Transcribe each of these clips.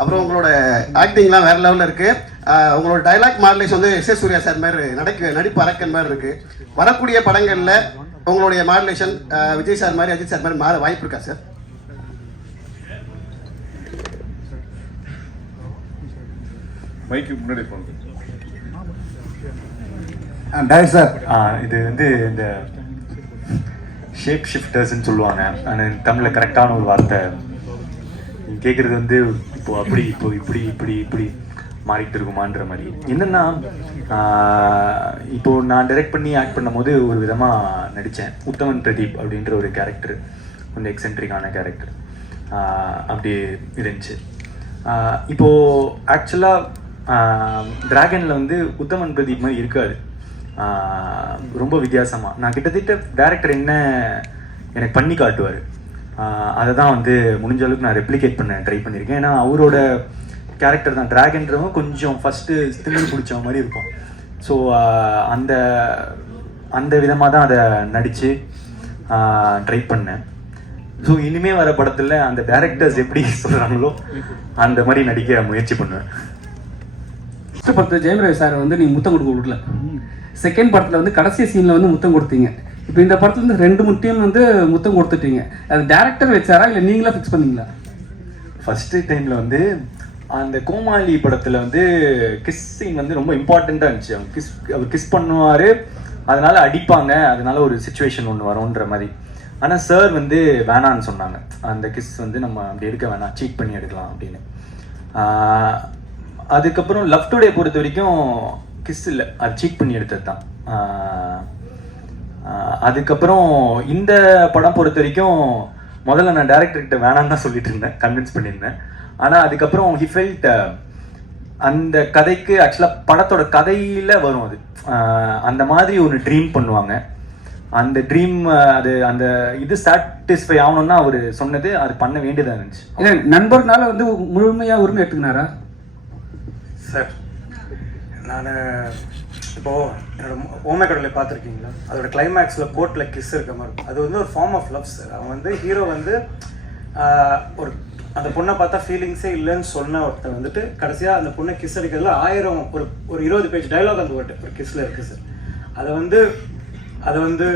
அப்புறம் உங்களோட ஆக்டிங்லாம் வேற லெவலில் இருக்கு. உங்களோட டைலாக் மாடலேஷன் வந்து எஸ் சூர்யா சார் மாதிரி நடிப்பு அரக்கன் மாதிரி இருக்கு. வரக்கூடிய படங்கள்ல உங்களுடைய மாடலேஷன் விஜய் சார் மாதிரி அஜித் சார் மாதிரி மாற வாய்ப்பு இருக்கா சார்? சார் இது வந்து இந்த ஷேப் ஷிஃப்டர்ஸ்ன்னு சொல்லுவாங்க. ஆனால் தமிழில் கரெக்டான ஒரு வார்த்தை கேட்குறது வந்து இப்போ அப்படி இப்போ இப்படி இப்படி இப்படி மாறிட்டு இருக்குமான்ற மாதிரி. என்னென்னா இப்போது நான் டைரக்ட் பண்ணி ஆக்ட் பண்ணும் போது ஒரு விதமாக நடித்தேன். உத்தமன் பிரதீப் அப்படின்ற ஒரு கேரக்டர், கொஞ்சம் எக்ஸென்ட்ரிக்கான கேரக்டர் அப்படி இருந்துச்சு. இப்போது ஆக்சுவலாக டிராகனில் வந்து உத்தமன் பிரதீப் மாதிரி இருக்காது, ரொம்ப வித்தியாசமாக. நான் கிட்டத்தட்ட டேரக்டர் என்ன எனக்கு பண்ணி காட்டுவார், அதை தான் வந்து முடிஞ்ச அளவுக்கு நான் ரெப்ளிகேட் பண்ண ட்ரை பண்ணியிருக்கேன். ஏன்னா அவரோட கேரக்டர் தான் டிராகன்றவங்க கொஞ்சம் ஃபஸ்ட்டு திமிரு பிடிச்ச மாதிரி இருக்கும். ஸோ அந்த அந்த விதமாக தான் அதை நடித்து ட்ரை பண்ணேன். ஸோ இனிமேல் வர படத்தில் அந்த டேரக்டர்ஸ் எப்படி சொல்கிறாங்களோ அந்த மாதிரி நடிக்க முயற்சி பண்ணுவேன். ஃபஸ்ட்டு படத்தில் ஜெயம் ரவி சார் வந்து நீங்கள் முத்தம் கொடுக்க விடல, செகண்ட் படத்தில் வந்து கடைசி சீனில் வந்து முத்தம் கொடுத்தீங்க. இப்போ இந்த படத்துல இருந்து 2 முட்டையும் வந்து முத்தம் கொடுத்துட்டீங்க. அது டேரக்டர் வச்சாரா இல்லை நீங்களா ஃபிக்ஸ் பண்ணீங்களா? ஃபஸ்ட்டு டைமில் வந்து அந்த கோமாளி படத்தில் வந்து கிஸ் சீன் வந்து ரொம்ப இம்பார்ட்டண்ட்டாக இருந்துச்சு. அவர் கிஸ் பண்ணுவார், அதனால அடிப்பாங்க, அதனால ஒரு சுச்சுவேஷன் ஒன்று வரும்ன்ற மாதிரி. ஆனால் சார் வந்து வேணான்னு சொன்னாங்க. அந்த கிஸ் வந்து நம்ம அப்படி எடுக்க வேணாம், சீட் பண்ணி எடுக்கலாம் அப்படின்னு. அதுக்கப்புறம் லவ் டுடே பொறுத்த வரைக்கும் கிஸ் இல்லை, அது சீட் பண்ணி எடுத்தது தான். அதுக்கப்புறம் இந்த படம் பொறுத்த வரைக்கும் முதல்ல நான் டேரக்டர்கிட்ட வேணான்னு தான் சொல்லிட்டு இருந்தேன், கன்வின்ஸ் பண்ணியிருந்தேன். ஆனால் அதுக்கப்புறம் ஹி ஃபெல்ட் அந்த கதைக்கு ஆக்சுவலாக படத்தோட கதையில் வரும் அது, அந்த மாதிரி ஒரு ட்ரீம் பண்ணுவாங்க. அந்த ட்ரீம் அது அந்த இது சாட்டிஸ்ஃபை ஆகணும்னா அவர் சொன்னது அது பண்ண வேண்டியதாக இருந்துச்சு. இல்லை நண்பர்னால வந்து முழுமையாக உரிமை எடுத்துக்கினாரா சார்? நான் இப்போது என்னோட ஓமை கடலை பார்த்துருக்கீங்களா? அதோட கிளைமேக்ஸில் கோர்ட்டில் கிஸ் இருக்க மாதிரி இருக்கும். அது வந்து ஒரு ஃபார்ம் ஆஃப் லவ் சார். அவன் வந்து ஹீரோ வந்து ஒரு அந்த பொண்ணை பார்த்தா ஃபீலிங்ஸே இல்லைன்னு சொன்ன ஒருத்தர் வந்துட்டு கடைசியாக அந்த பொண்ணை கிஸ் அடிக்கிறதுல 1000 ஒரு 20 பேஜ் டைலாக் அந்த ஒரு கிஸ்ஸில் இருக்குது சார். அதை வந்து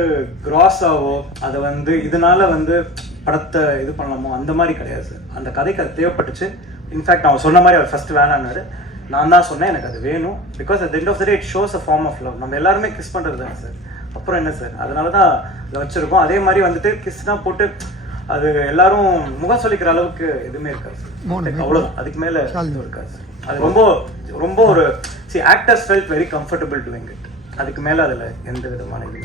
கிராஸாவோ அதை வந்து இதனால வந்து படத்தை இது பண்ணலாமோ அந்த மாதிரி கிடையாது சார். அந்த கதைக்கு அது தேவைப்பட்டுச்சு. இன்ஃபேக்ட் அவன் சொன்ன மாதிரி அவர் ஃபஸ்ட்டு வேணான்னாரு, நான் தான் சொன்னேன் எனக்கு அது வேணும். Because at end of the day it shows a form of love. நம்ம எல்லாருமே கிஸ் பண்ணுறது தானே சார், அப்புறம் என்ன சார்? அதனால தான் அதை வச்சுருக்கோம். அதே மாதிரி வந்துட்டு கிஸ் தான் போட்டு அது எல்லாரும் முகம் சொல்லிக்கிற அளவுக்கு எதுவுமே இருக்காது சார், அவ்வளோதான். அதுக்கு மேலே இருக்காது சார். அது ரொம்ப ஒரு actors felt very comfortable doing it. அதுக்கு மேலே அதில் எந்த விதமான இது